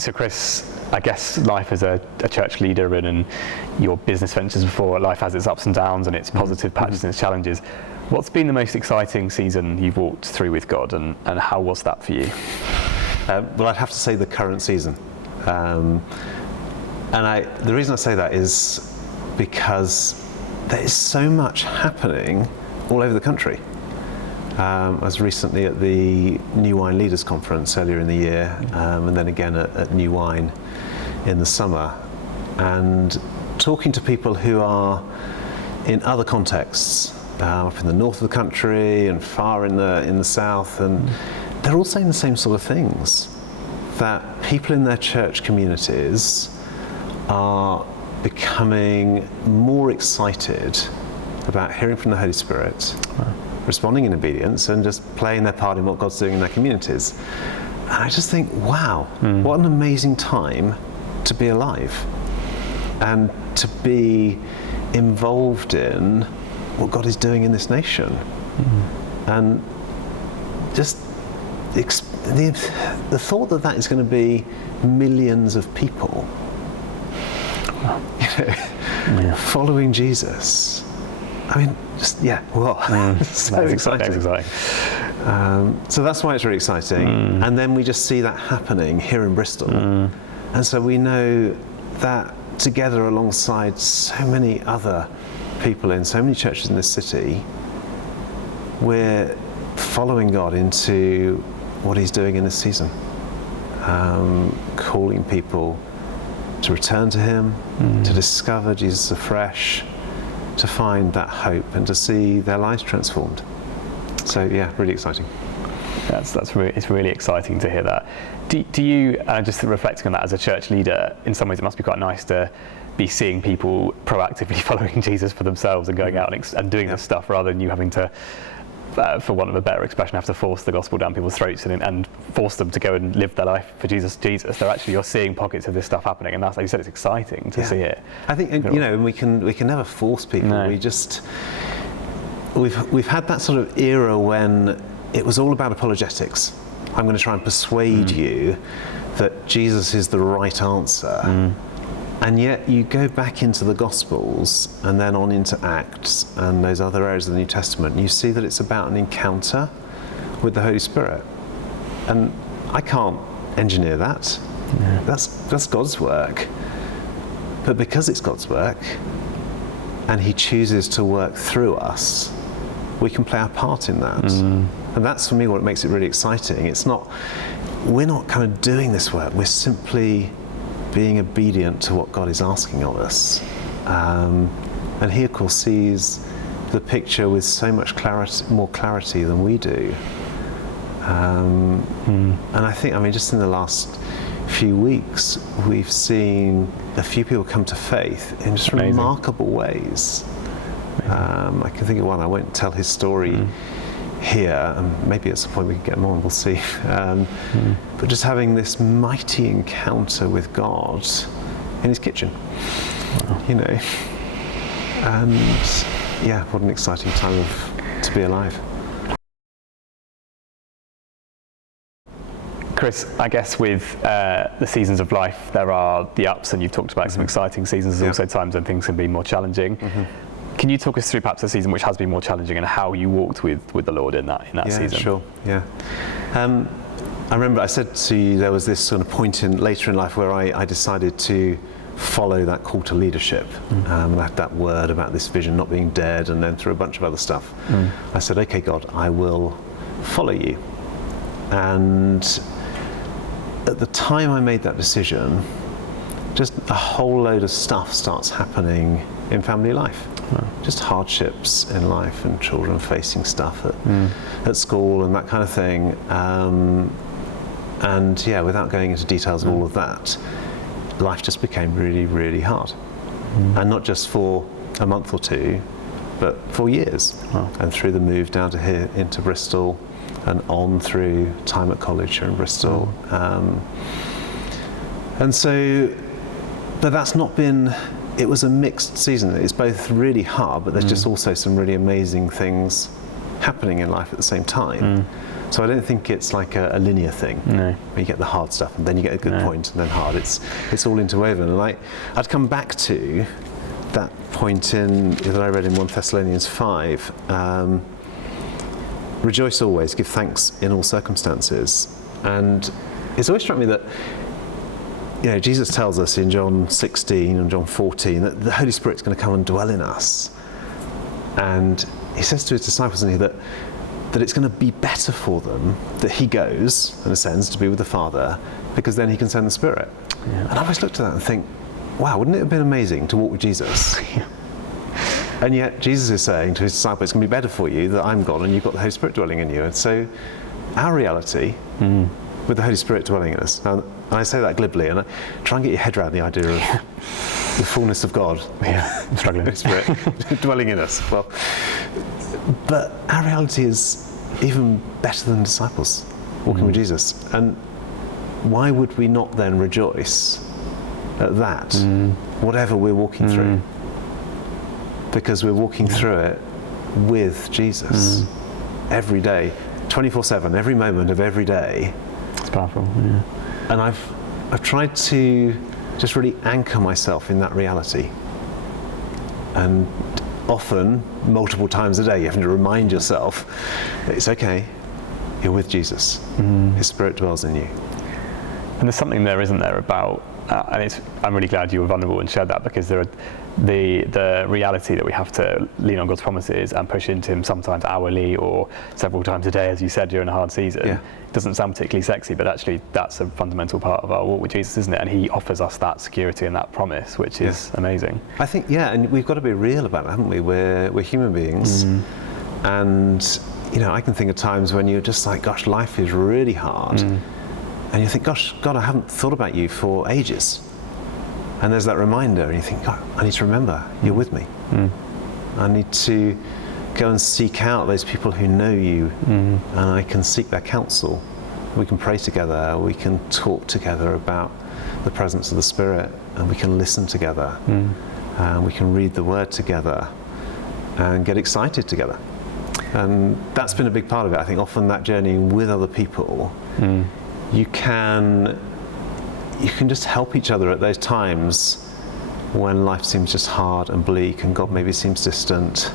So Chris, I guess life as a church leader and your business ventures before, life has its ups and downs and its positive patches and its challenges. What's been the most exciting season you've walked through with God, and how was that for you? Well, I'd have to say the current season. The reason I say that is because there is so much happening all over the country. I was recently at the New Wine Leaders Conference earlier in the year, and then again at New Wine in the summer, and talking to people who are in other contexts, up in the north of the country and far in the south, and they're all saying the same sort of things, that people in their church communities are becoming more excited about hearing from the Holy Spirit, responding in obedience, and just playing their part in what God's doing in their communities. And I just think, wow, what an amazing time to be alive and to be involved in what God is doing in this nation. And just the thought that is going to be millions of people following Jesus. I mean, just, so exciting. That's exciting. So that's why it's really exciting. And then we just see that happening here in Bristol. And so we know that together alongside so many other people in so many churches in this city, we're following God into what He's doing in this season. Calling people to return to Him, to discover Jesus afresh, to find that hope and to see their lives transformed. So yeah, really exciting. It's really exciting to hear that. Do you, just reflecting on that as a church leader, in some ways it must be quite nice to be seeing people proactively following Jesus for themselves and going out and doing this stuff, rather than you having to, for want of a better expression, have to force the gospel down people's throats and force them to go and live their life for Jesus. You're seeing pockets of this stuff happening, and that's, like you said, it's exciting to see it. I think, and we can never force people. No. We've had that sort of era when it was all about apologetics. I'm going to try and persuade you that Jesus is the right answer. And yet you go back into the Gospels and then on into Acts and those other areas of the New Testament, and you see that it's about an encounter with the Holy Spirit. And I can't engineer that. That's God's work. But because it's God's work and He chooses to work through us, we can play our part in that. And that's, for me, what makes it really exciting. We're not kind of doing this work, we're simply being obedient to what God is asking of us. And He, of course, sees the picture with so much more clarity than we do. And I think, just in the last few weeks, we've seen a few people come to faith in just remarkable ways. I can think of one. I won't tell his story here, and maybe at some point we can get him on, we'll see. But just having this mighty encounter with God in his kitchen, and what an exciting time to be alive. Chris, I guess with the seasons of life, there are the ups, and you've talked about some exciting seasons. There's also times when things can be more challenging. Can you talk us through perhaps a season which has been more challenging and how you walked with the Lord in that season? Sure. I remember I said to you there was this sort of point later in life where I decided to follow that call to leadership. And I had that word about this vision not being dead, and then through a bunch of other stuff. I said, okay, God, I will follow you. And at the time I made that decision, just a whole load of stuff starts happening in family life. Just hardships in life and children facing stuff at school and that kind of thing. Without going into details of all of that, life just became really, really hard. And not just for a month or two, but for years. And through the move down to here into Bristol and on through time at college here in Bristol. But that's not been, it was a mixed season. It's both really hard, but there's just also some really amazing things happening in life at the same time. So I don't think it's like a linear thing. No. Where you get the hard stuff and then you get a good point and then hard. It's all interwoven. And I'd come back to that point that I read in 1 Thessalonians 5. Rejoice always, give thanks in all circumstances. And it's always struck me that Jesus tells us in John 16 and John 14 that the Holy Spirit's going to come and dwell in us. And he says to his disciples that it's going to be better for them that he goes and ascends to be with the Father, because then he can send the Spirit. Yeah. And I always looked at that and think, wow, wouldn't it have been amazing to walk with Jesus? And yet Jesus is saying to his disciples, it's going to be better for you that I'm gone and you've got the Holy Spirit dwelling in you. And so our reality with the Holy Spirit dwelling in us, and I say that glibly, and I try and get your head around the idea of the fullness of God. Yeah, I'm struggling. Holy Spirit dwelling in us. Well, but our reality is even better than disciples walking with Jesus. And why would we not then rejoice at that, whatever we're walking through? Because we're walking through it with Jesus every day, 24/7, every moment of every day. It's powerful. Yeah. And I've tried to just really anchor myself in that reality. And often, multiple times a day, you have to remind yourself that it's okay, you're with Jesus. His Spirit dwells in you. And there's something there, isn't there, about, and I'm really glad you were vulnerable and shared that, because there are the reality that we have to lean on God's promises and push into him sometimes hourly or several times a day, as you said, during a hard season. Yeah. It doesn't sound particularly sexy, but actually that's a fundamental part of our walk with Jesus, isn't it? And he offers us that security and that promise, which is amazing. I think, and we've got to be real about it, haven't we? We're human beings. And, I can think of times when you're just like, gosh, life is really hard. And you think, gosh, God, I haven't thought about you for ages. And there's that reminder, and you think, God, I need to remember, you're with me. I need to go and seek out those people who know you, and I can seek their counsel. We can pray together, we can talk together about the presence of the Spirit, and we can listen together, and we can read the Word together, and get excited together. And that's been a big part of it. I think often that journey with other people, you can just help each other at those times when life seems just hard and bleak and God maybe seems distant.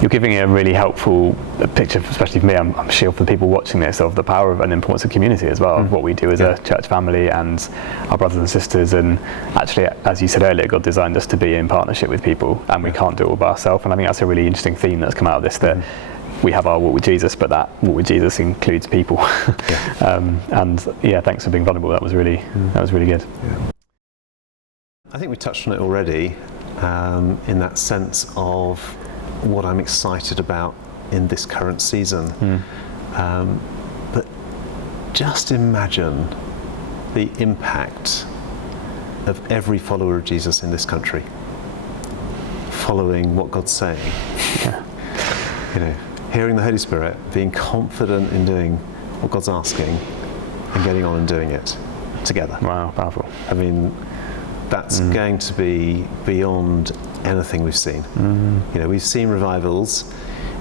You're giving a really helpful picture, especially for me, I'm sure for the people watching this, of the power of and importance of community as well, of what we do as a church family and our brothers and sisters. And actually, as you said earlier, God designed us to be in partnership with people, and we can't do it all by ourselves. And I think that's a really interesting theme that's come out of this, that we have our walk with Jesus, but that walk with Jesus includes people. Thanks for being vulnerable. That was really good. Yeah. I think we touched on it already, in that sense of what I'm excited about in this current season. But just imagine the impact of every follower of Jesus in this country, following what God's saying. Hearing the Holy Spirit, being confident in doing what God's asking, and getting on and doing it together. Wow, powerful. I mean, that's going to be beyond anything we've seen. We've seen revivals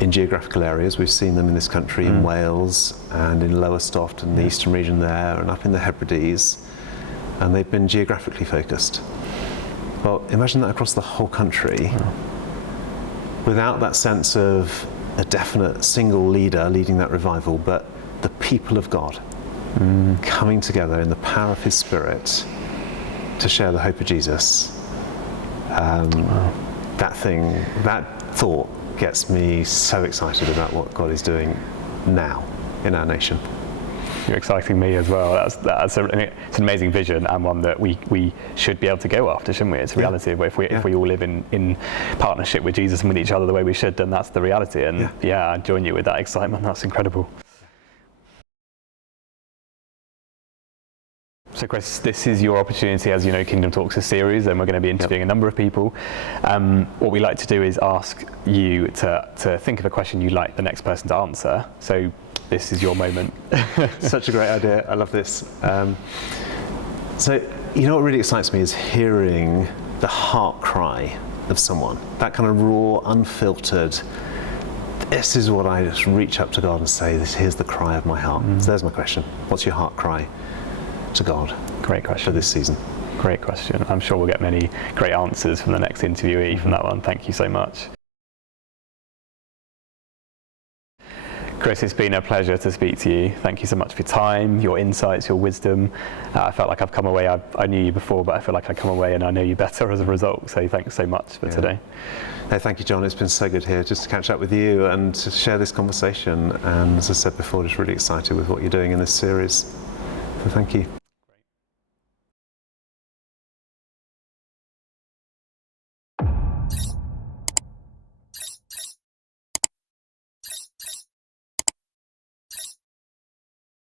in geographical areas. We've seen them in this country, in Wales and in Lowestoft and the eastern region there, and up in the Hebrides, and they've been geographically focused. Well, imagine that across the whole country, without that sense of a definite single leader leading that revival, but the people of God coming together in the power of his Spirit to share the hope of Jesus. That thought gets me so excited about what God is doing now in our nation. You're exciting me as well. It's an amazing vision, and one that we should be able to go after, shouldn't we? It's a reality. If we all live in partnership with Jesus and with each other the way we should, then that's the reality. And I join you with that excitement. That's incredible. So Chris, this is your opportunity, as you know, Kingdom Talks is a series, and we're going to be interviewing a number of people. What we like to do is ask you to think of a question you'd like the next person to answer. So this is your moment. Such a great idea. I love this. So what really excites me is hearing the heart cry of someone, that kind of raw, unfiltered, this is what I just reach up to God and say, here's the cry of my heart. So there's my question. What's your heart cry to God Great for question. this season? Great question. I'm sure we'll get many great answers from the next interviewee from that one. Thank you so much. Chris, it's been a pleasure to speak to you. Thank you so much for your time, your insights, your wisdom. I felt like I've come away, I knew you before, but I feel like I come away and I know you better as a result. So thanks so much for today. Hey, thank you, John. It's been so good here just to catch up with you and to share this conversation. And as I said before, just really excited with what you're doing in this series. So thank you.